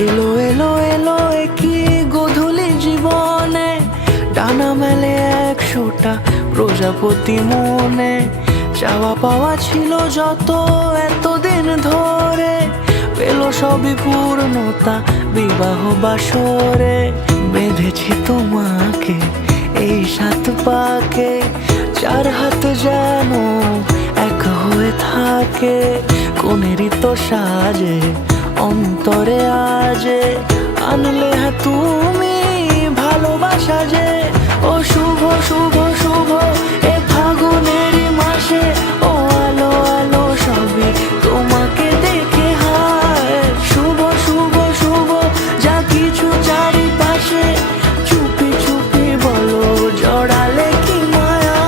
এলো এলো এলো কি গোধূলি জীবনে, ডানা মেলে 100টা প্রজাপতি মনে। চাওয়া পাওয়া ছিল যত এতদিন ধরে, পেল সবই পূর্ণতা বিবাহ বাসরে। বেঁধেছি তোমাকে এই 7 পাকে, 4 হাত যেন এক হয়ে থাকে। কোনেরই তো সাজে অন্তরে আজে, আনলে হ্যাঁ তুমি ভালোবাসা যে। ও শুভ শুভ শুভ এ ফাগুনেরই মাসে, ও আলো আলো সবই তোমাকে দেখে হায়। শুভ শুভ শুভ যা কিছু চারিপাশে, চুপি চুপি বলো জড়ালে কি মায়া।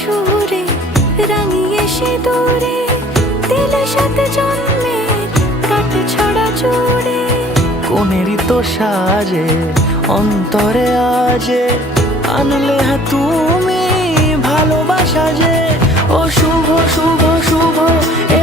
সুরে রাঙিয়ে সে দূরে, দিলে 7 জন্মের কাট ছড়া জুড়ে। কোনেরই তো সাজে অন্তরে আজে, আনলে হ্যাঁ তুমি ভালোবাসা যে। ও শুভ শুভ শুভ এ